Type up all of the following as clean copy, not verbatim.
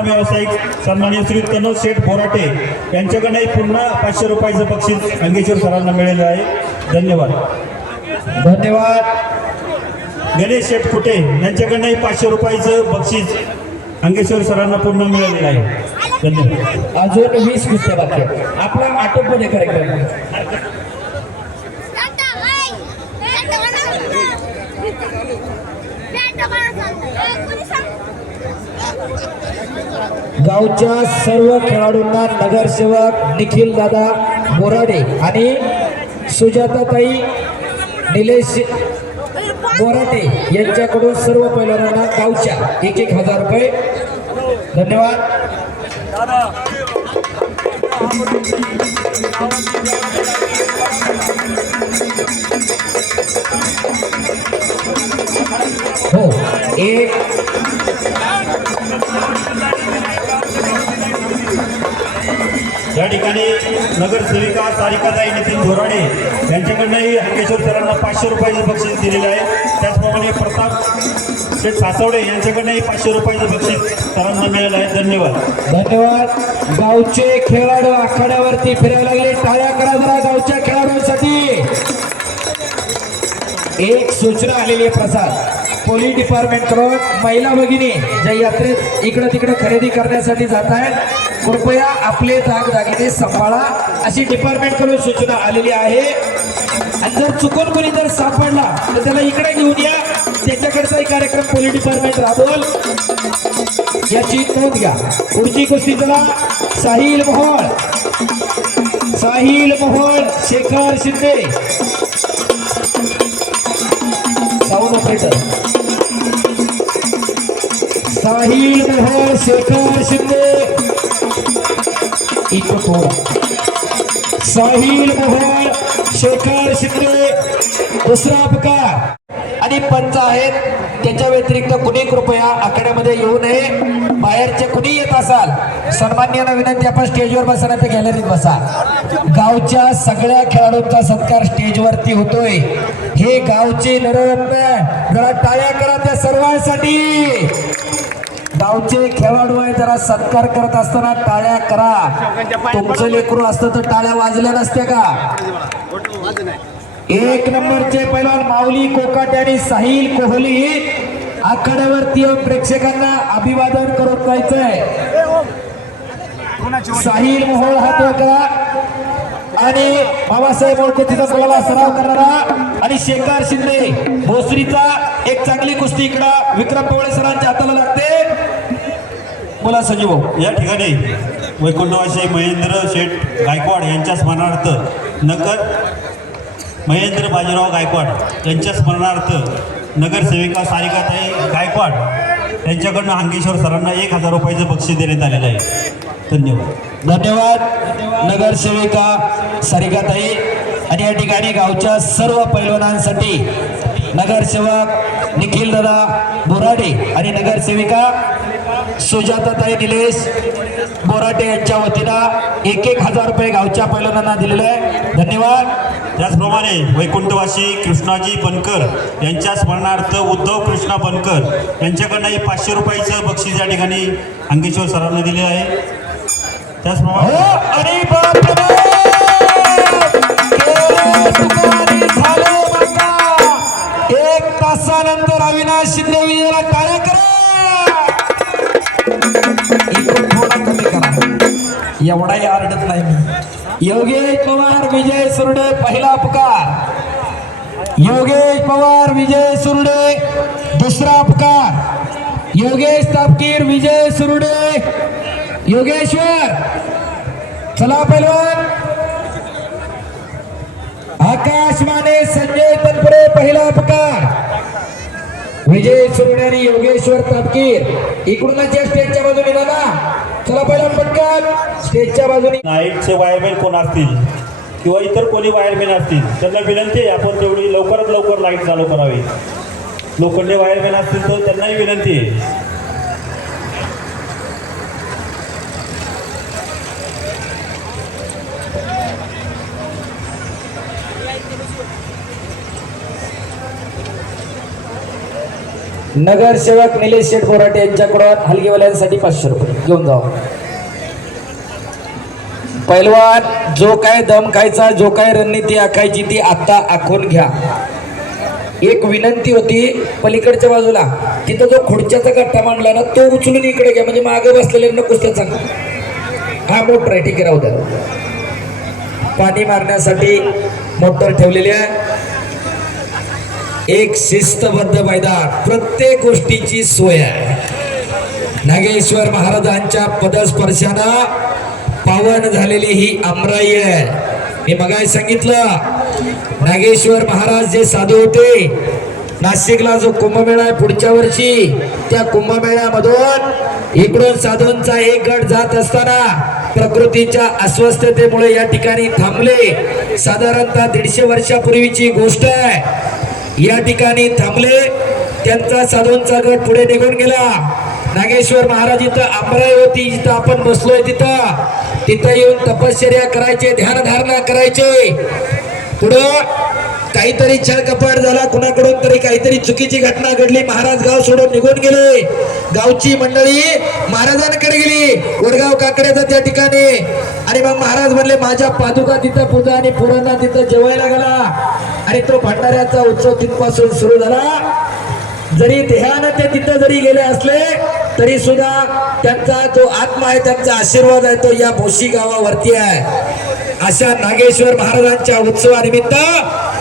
क्रीडा व्यावसायिक सन्माननीय श्री तनोज शेठ बोराटे यांच्याकडे पुन्हा 500 रुपयाचं बक्षीस अंगेश्वर सरांना मिळालेलं आहे। धन्यवाद। गणेश शेठ कुटे यांच्याकडे 500 रुपयाचं बक्षीस अंगेश्वर सरांना पुन्हा मिळालेलं आहे। धन्यवाद। अजून 20 कुस्त्या बाकी आहेत। आपला आटोपमध्ये कार्यक्रम गावच्या सर्व खेळाडूंना नगरसेवक निखिल दादा बोराडे आणि सुजाताताई निलेश बोराटे यांच्याकडून सर्व पैलवानांना गावच्या 1,000 रुपये। धन्यवाद। हो एक या ठिकाणी नगरसेविका सारिकाताई नितीन बोराडे यांच्याकडनंही अंगेश्वर सरांना 500 रुपयाचं बक्षीस दिलेलं आहे। त्याचप्रमाणे प्रताप शेठ सासवडे यांच्याकडनंही 500 रुपयाचं बक्षीस सरांना मिळालं आहे। धन्यवाद। धन्यवाद। गावचे खेळाडू आखाड्यावरती फिरायला लागले, टाळ्या करा जरा गावच्या खेळाडूंसाठी। एक सूचना आलेली आहे प्रसाद पोलीस डिपार्टमेंट कडून, महिला भगिनी ज्या यात्रेत इकडे तिकडे खरेदी करण्यासाठी जात आहेत कृपया आपले दागदागिने सांभाळा अशी डिपार्टमेंट कडून सूचना आलेली आहे। आणि जर चुकून कोणी जर सापडला तर त्याला इकडे घेऊन या, त्याच्याकडचा कार्यक्रम पोलीस डिपार्टमेंट राबवल याची नोंद घ्या। पुढची कुस्ती चला Sahil Mohol Shekhar Shinde sound operator Sahil Mohol Shekhar Shinde echo थोडा साहिल मोहोळ शेखर शिंदे दुसरा अपकार आणि पंच आहेत। त्याच्या व्यतिरिक्त कुणी कृपया आखाड्यामध्ये येऊ नये। बाहेरचे कुणी येत असाल सन्मान्यांना विनंती आपण स्टेजवर बसा नाही तर गॅलरीत बसा। गावच्या सगळ्या खेळाडूंचा सत्कार स्टेजवरती होतोय। हे गावचे नररत्न जरा टाळ्या करा त्या सर्वांसाठी। गावचे खेळाडू आहे जरा सत्कार करत असताना टाळ्या करा। तुमचं लेकरू असतं तर टाळ्या वाजल्या नसत्या का? 1 नंबरचे पैलवान माऊली कोकाटे आणि साहिल कोहली आखाड्यावरती प्रेक्षकांना अभिवादन करत जायचंय। साहिल मोहोळ हात करा आणि बाबासाहेब ओळखीचा मुलाला सराव करणारा आणि शेखर शिंदे भोसरीचा एक चांगली कुस्ती इकडं विक्रम पवळे सरांच्या हाताला लागते। बोला सजीव। या ठिकाणी वैकुंठवासी महेंद्र शेठ गायकवाड यांच्या स्मरणार्थ महेंद्र बाजीराव गायकवाड यांच्या स्मरणार्थ नगरसेविका सारिकाताई गायकवाड यांच्याकडून अंगेश्वर सरांना 1,000 रुपयाचं बक्षीस देण्यात आलेलं आहे। धन्यवाद। धन्यवाद नगरसेविका सारिकाताई। आणि या ठिकाणी गावच्या सर्व पैलवानांसाठी नगरसेवक निखिल दादा बोराडे आणि नगरसेविका सुजाताताई निलेश बोराटे यांच्या वतीनं 1,000 रुपये गावच्या पैलवानांना दिलेले आहे। धन्यवाद। त्याचप्रमाणे वैकुंठवासी कृष्णाजी बनकर यांच्या स्मरणार्थ उद्धव कृष्णा बनकर यांच्याकडनंही 500 रुपयाचं बक्षीस या ठिकाणी अंगेश्वर सरांना दिले आहे। त्याचप्रमाणे एक तासानंतर अविनाश शिंदे विजयाला टाळ्या करा। थोडा कमी करा, एवढाही आरडत नाही मी। योगेश पवार विजय सुरडे पहिला अपकार। योगेश पवार विजय सुरडे दुसरा अपकार। योगेश तापकीर विजय सुरडे योगेश्वर चला पैलवान। आकाश माने संजय तनपुरे पहिला अपकार। विजय सुरडे आणि योगेश्वर तापकीर इकडूनच स्टेजच्या बाजूने ना चला पैलवान पटकन स्टेजच्या बाजूने। नाईटचे वायरमॅन कोण असतील किंवा इतर कोणी वायरमॅन असतील त्यांना विनंती आहे आपण तेवढी लवकरात लवकर लाईट चालू करावी। लोखंडी वायरमॅन असतील तर त्यांनाही विनंती आहे। नगरसेवक निलेश शेठ बोराटे यांच्याकडून हलगीवाल्यांसाठी 500 रुपये घेऊन जावा. पैलवान जो काय दम खायचा, जो काय रणनीती आखायची ती आता आखून घ्या. एक विनंती होती, पलीकडच्या बाजूला तिथं जो खुर्च्याचा गट्टा मांडला ना तो उचलून इकडे घ्या, म्हणजे मागे बसलेल्यांना कुस्त्या चांगला. हा मोटर आहे, ठीक आहे, राहू द्या. पाणी मारण्यासाठी मोटर ठेवलेली आहे. एक शिस्तबद्ध मैदान, प्रत्येक गोष्टीची सोय आहे. नागेश्वर महाराजांच्या पदस्पर्शानं पावन झालेली ही अमराई आहे. मी मगाही सांगितलं, नागेश्वर महाराज जे साधू होते, नाशिकला जो कुंभमेळा आहे पुढच्या वर्षी, त्या कुंभमेळ्यामधून इकडून साधूंचा एक गट जात असताना प्रकृतीच्या अस्वस्थतेमुळे या ठिकाणी थांबले. साधारणतः 150 वर्षापूर्वीची गोष्ट आहे. या ठिकाणी थांबले, त्यांचा साधूंचा गट पुढे निघून गेला. नागेश्वर महाराज इथं अमराई होती, जिथं आपण बसलोय तिथं येऊन तपश्चर्या करायचे, ध्यानधारणा करायचे. पुढं काहीतरी छळ कपट झाला, कुणाकडून तरी काहीतरी चुकीची घटना घडली, महाराज गाव सोडून निघून गेले. गावची मंडळी महाराजांकडे गेली, वडगाव काकड्याचा त्या ठिकाणी. आणि मग महाराज म्हणले माझ्या पादुका तिथं पूजा आणि पुराणा तिथं जेवायला गेला. आणि तो भंडाऱ्याचा उत्सव तिथपासून सुरू झाला. जरी देहानं ते तिथं जरी गेले असले तरी सुद्धा त्यांचा जो आत्मा आहे, त्यांचा आशीर्वाद आहे, तो या भोशी गावावरती आहे. अशा नागेश्वर महाराजांच्या उत्सवानिमित्त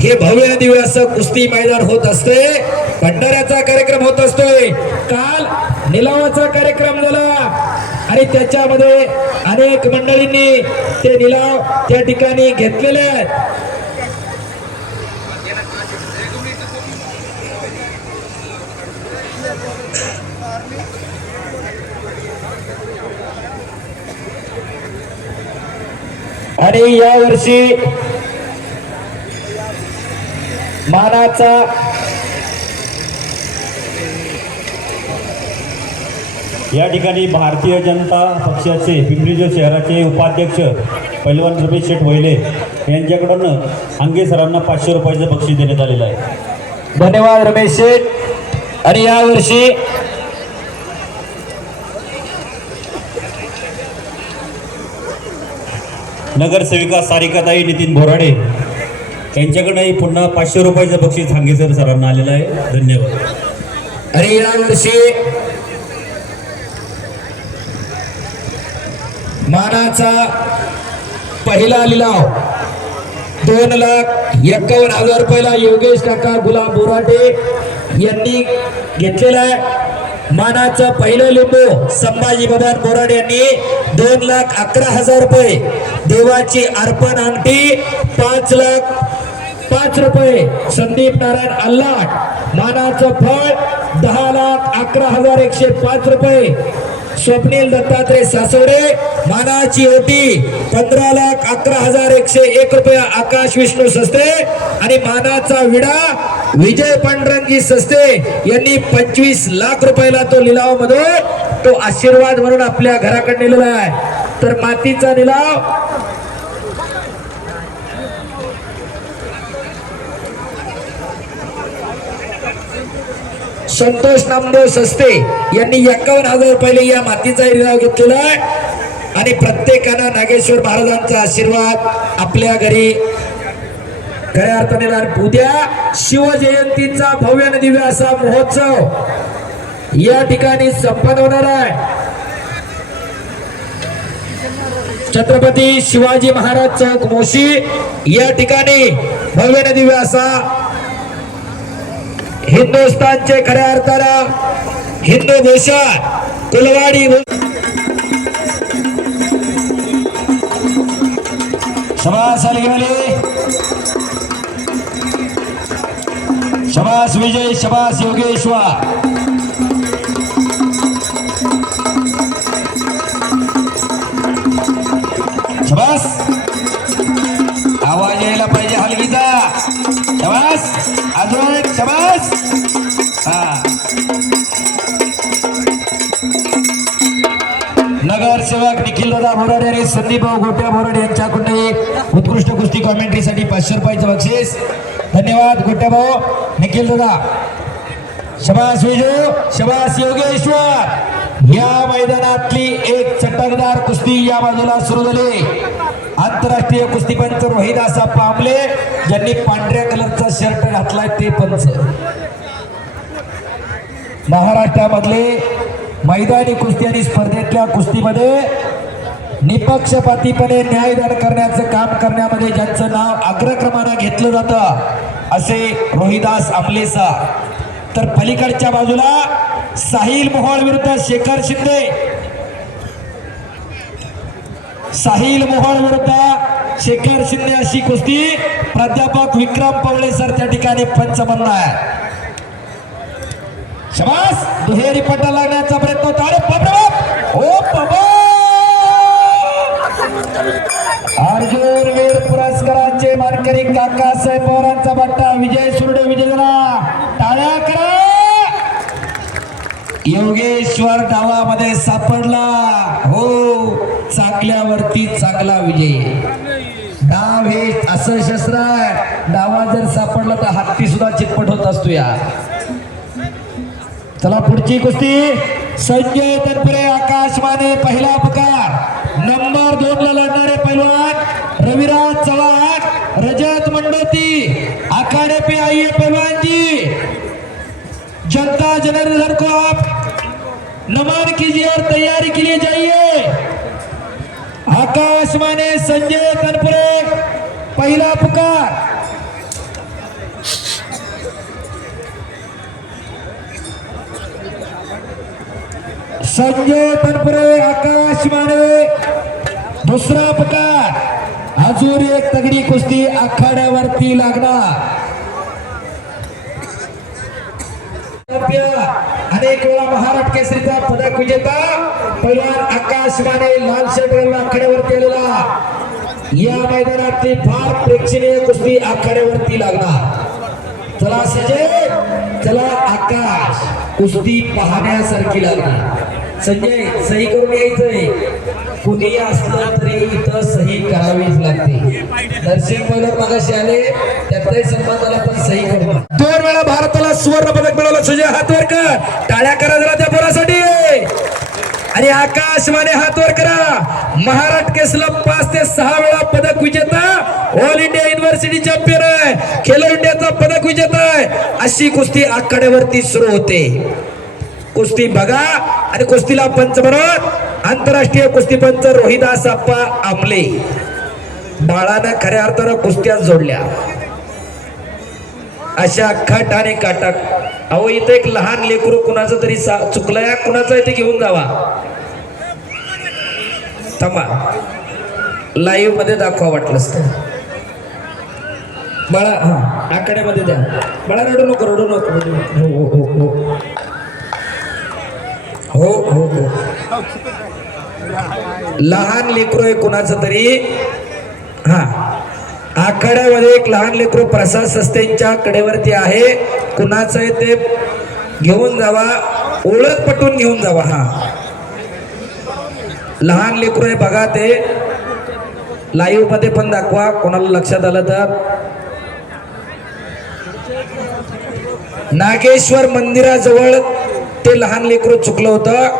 हे भव्य दिव्य असं कुस्ती मैदान होत असते. भंडाऱ्याचा कार्यक्रम होत असतोय. काल निलावाचा कार्यक्रम झाला आणि त्याच्यामध्ये अनेक मंडळींनी ते निलाव त्या ठिकाणी घेतलेले आहेत. आणि या वर्षी मानाचा या ठिकाणी भारतीय जनता पक्षाचे पिंपरी शहराचे उपाध्यक्ष पैलवान रमेश शेठ वैले यांच्याकडून अंगे सरांना 500 रुपयाचं बक्षीस देण्यात आलेलं आहे. धन्यवाद रमेश शेठ. आणि या वर्षी नगरसेविका सारिकाताई नितीन बोराडे यांच्याकडूनही पुन्हा 500 रुपयाचं बक्षीस हांगेसर सरांना आलेलं आहे. धन्यवाद. आणि या वर्षी मानाचा पहिला लिलाव 2,51,000 रुपयाला योगेश काका गुलाब बोराटे यांनी घेतलेला आहे. मानाचं पहिलं लिंबू संभाजी बाबा बोराडे यांनी 2,11,000 रुपये. देवाची अर्पण अंगठी 5,05,000 रुपये संदीप नारायण अल्लाट. मानाचं फळ 10,11,105 रुपये स्वप्नील दत्तात्रय सासवडे. मानाची ओटी 15,11,101 रुपये आकाश विष्णू सस्ते. आणि मानाचा विडा विजय पांडुरंगी सस्ते यांनी 25 लाख रुपयाला तो लिलाव मधून तो आशीर्वाद म्हणून आपल्या घराकडे नेलेला आहे. तर मातीचा लिलाव संतोष नामदेव सस्ते यांनी 51,000 रुपये या मातीचा लिलाव घेतलेला आहे. आणि प्रत्येकानं नागेश्वर महाराजांचा आशीर्वाद आपल्या घरी खऱ्या अर्थाने. उद्या शिवजयंतीचा भव्य आणि दिव्य असा महोत्सव या ठिकाणी संपन्न होणार आहे. छत्रपती शिवाजी महाराज चौक मोशी या ठिकाणी भव्य आणि दिव्य असा हिंदुस्थानचे खऱ्या अर्थानं हिंदू भूषण कुलवाडी शबास अलीवाले, शबास विजय, शबास योगेश्वर. शबास आवाज यायला पाहिजे हलगीचा. शबास अजून शबास. नगरसेवक निखिल दादा बोराडे आणि संदीप गोट्या बोराडे यांच्याकडून उत्कृष्ट कुस्ती कॉमेंट्रीसाठी 500 रुपयाचं बक्षीस. धन्यवाद गोट्या भाऊ, निखिल दादा. शबास विजू, शबास योगेश्वर. या मैदानातली एक चटकदार कुस्ती या बाजूला सुरू झाली. आंतरराष्ट्रीय कुस्तीपंच रोहिदास पामले ज्यांनी पांढऱ्या कलरचा शर्ट घातलाय ते पंच. महाराष्ट्रामधले मैदानी कुस्ती आणि स्पर्धेतल्या कुस्तीमध्ये निपक्षपातीपणे न्यायदान करण्याचं काम करण्यामध्ये ज्यांचं नाव अग्रक्रमानं घेतलं जातं असे रोहिदास आमलेसा. तर पलीकडच्या बाजूला साहिल मोहोळ विरुद्ध शेखर शिंदे. साहिल मोहोळ विरुद्ध शेखर शिंदे अशी कुस्ती प्राध्यापक विक्रम पवळे सर त्या ठिकाणी पंच म्हणणं आहे. शबास, दुहेरी पट्टा लागण्याचा प्रयत्न होता. अरे बापरे बाप, ओ बाबा. अर्जुन वीर पुरस्काराचे मानकरी काकासाहेब पवारांचा बट्टा विजय सुरडे विजय झाला. टाळ्या करा. योगेश्वर डावामध्ये सापडला. हो, चांगल्यावरती चांगला विजय. डाव हे असं शस्त्र आहे, डावा जर सापडला तर हत्ती सुद्धा चितपट होत असतो या. चला पुढची कुस्ती. संजय तनपुरे आकाश माने पहिला अपकार. नंबर 2 ला लढणारे पैलवान रविराज चव्हाण रजत मंडोती. आखाड़े पे आइए पहलवान जी, जनता जनार्दन को आप नमन कीजिए और तैयारी के लिए जाइए. आकाश माने संजय तनपुरे पहिला अपकार. संजय तनपुरे आकाश माने दुसरा अपकार. अजून एक तगडी कुस्ती आखाड्यावरती लागणार. अनेक वेळा महाराष्ट्र केसरीचा पदक विजेता पैलवान आकाश माने लाल शर्ट घालून आखाड्यावरती आलेला. या मैदानातली फार प्रेक्षणीय कुस्ती आखाड्यावरती लागणार. चला संजय, चला आकाश, कुस्ती पाहण्यासारखी लागणार. संजय, सही करून यायचंय. कुणी असलं तरी इथं सही करावीच लागते. दर्शक पैलवान मागाशी आले, त्याचाही सन्मान झाला, पण सही करून. 2 वेळा भारताला सुवर्ण पदक मिळवलं. संजय हात वर कर, टाळ्या करा जरा त्या पोरासाठी. आणि आकाश माने हात वर करा. महाराष्ट्र केसरीला 5 ते 6 वेळा पदक विजेता, ऑल इंडिया युनिव्हर्सिटी चॅम्पियन आहे, खेलो इंडियाचा पदक विजेता आहे. अशी कुस्ती आखाड्यावरती सुरू होते. कुस्ती बघा आणि कुस्तीला पंच बनवत आंतरराष्ट्रीय कुस्तीपंच रोहिदास आप्पा आमले. बाळानं खऱ्या अर्थानं कुस्त्या जोडल्या. अशा खट आणि काटक. अहो, इथं एक लहान लेकरू कुणाचं तरी चुकलंय, कुणाचं ते घेऊन जावा. थांबा, लाईव्ह मध्ये दाखवा वाटलंच तर. बाळा, हा आकड्यामध्ये द्या. बाळा, रडू नको, रडू नको. हो हो हो हो हो हो. लहान लेकरू आहे कुणाचं तरी. हा, आखाड्यामध्ये एक लहान लेकरू प्रसाद सस्तेंच्या कडेवरती आहे. कुणाचं आहे ते घेऊन जावा, ओळख पटवून घेऊन जावा. हा, लहान लेकरू आहे बघा. ते लाईव्ह मध्ये पण दाखवा, कोणाला लक्षात आलं तर. नागेश्वर मंदिराजवळ ते लहान लेकरू चुकलं होतं.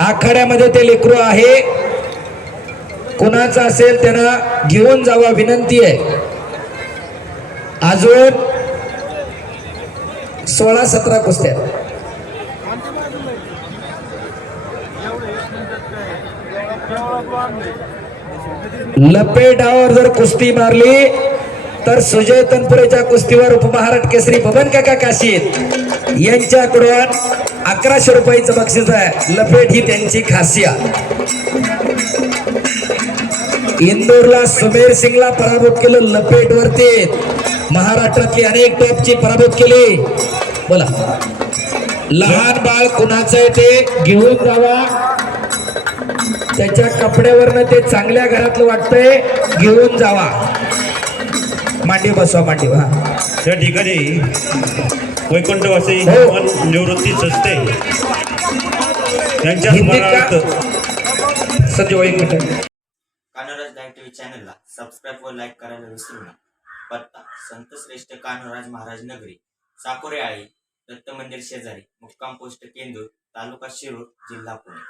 आखाड्यामध्ये ते लेकरू आहे. कोणाचं असेल त्यांना घेऊन जावा, विनंती आहे. अजून 16-17 कुस्त्या. लपेटावर जर कुस्ती मारली तर सुजय तनपुरेच्या कुस्तीवर उपमहाराष्ट्र केसरी बबन काका काशीद यांच्याकडून 1100 रुपयाचं बक्षीस आहे. लपेट ही त्यांची खासियत. इंदोरला सुमेर सिंगला पराभूत केलं लपेट वरती. महाराष्ट्रातली अनेक टॉपची पराभूत केली. बोला, लहान बाळ कुणाचं आहे ते घेऊन जावा. त्याच्या कपड्यावरनं ते चांगल्या घरातलं वाटतंय, घेऊन जावा. मांडी बसवा, मांडी. हा, त्या ठिकाणी वैकुंठवासी निवृत्ती सस्ते यांच्या स्मरणार्थ संजय एक मिनिट. कान्होराज लाईव्ह टीव्ही चॅनलला सबस्क्राईब व लाईक करायला विसरू नका. पत्ता संत श्रेष्ठ कान्होराज महाराज नगरी, साकोरे आळी, दत्त मंदिर शेजारी, मुक्काम पोस्ट केंदूर, तालुका शिरूर, जिल्हा पुणे.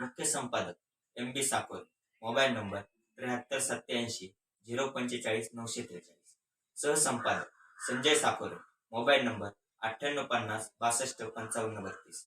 मुख्य संपादक MB साकोरे. Mobile number 7387 045 943. सहसंपादक संजय साकोरे. Mobile number 9850 62 55 32.